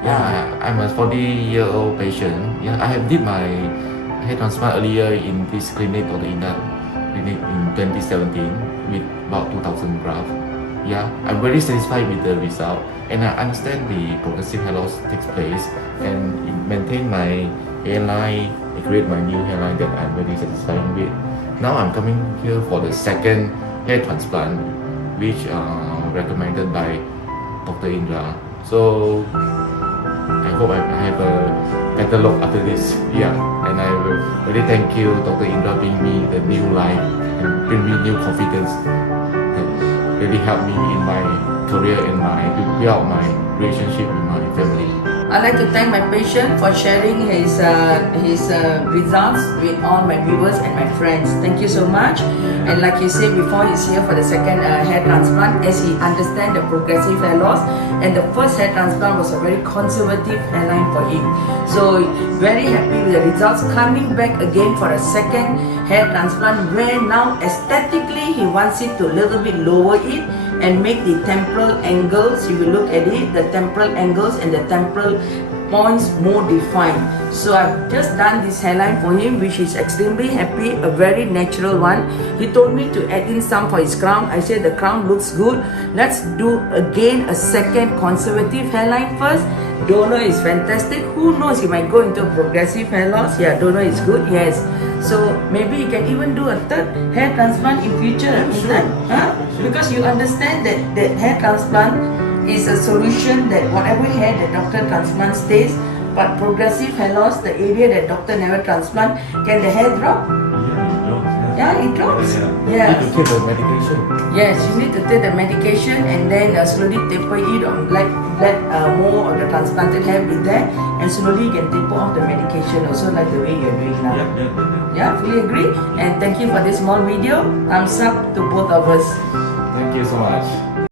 Yeah, I'm a 40-year-old patient. Yeah, I have did my hair transplant earlier in this clinic or the Inder clinic in 2017 with about 2,000 grafts. Yeah, I'm very satisfied with the result, and I understand the progressive hair loss takes place, and it maintain my hairline, it create my new hairline that I'm very satisfied with. Now I'm coming here for the second hair transplant, which recommended by Dr. Indra. So I hope I have a better look after this. Yeah, and I will really thank you, Dr. Indra, bring me the new life and bring me new confidence that really helped me in my career and to build my relationship with my family. I'd like to thank my patient for sharing his results with all my viewers and my friends. Thank you so much. And like you said before, he's here for the second hair transplant as he understands the progressive hair loss. And the first hair transplant was a very conservative hairline for him. So very happy with the results. Coming back again for a second hair transplant where now aesthetically he wants it to a little bit lower it and make the temporal angles, if you look at it, the temporal angles and the temporal points more defined. So I've just done this hairline for him, which is extremely happy, a very natural one. He told me to add in some for his crown. I said the crown looks good. Let's do again a second conservative hairline first. Donor is fantastic. Who knows, he might go into a progressive hair loss. Yeah, donor is good, yes. So maybe you can even do a third hair transplant in future. Sure. Huh? Because you understand that hair transplant is a solution that whatever hair the doctor transplant stays, but progressive hair loss, the area that doctor never transplant, can the hair drop? Yeah, it drops. Yeah. You need to take the medication. Yes, you need to take the medication and then slowly taper it on let more of the transplanted hair be there, and slowly you can taper off the medication also, like the way you're doing now. Yeah, fully agree. And thank you for this small video. Thumbs up to both of us. Thank you so much.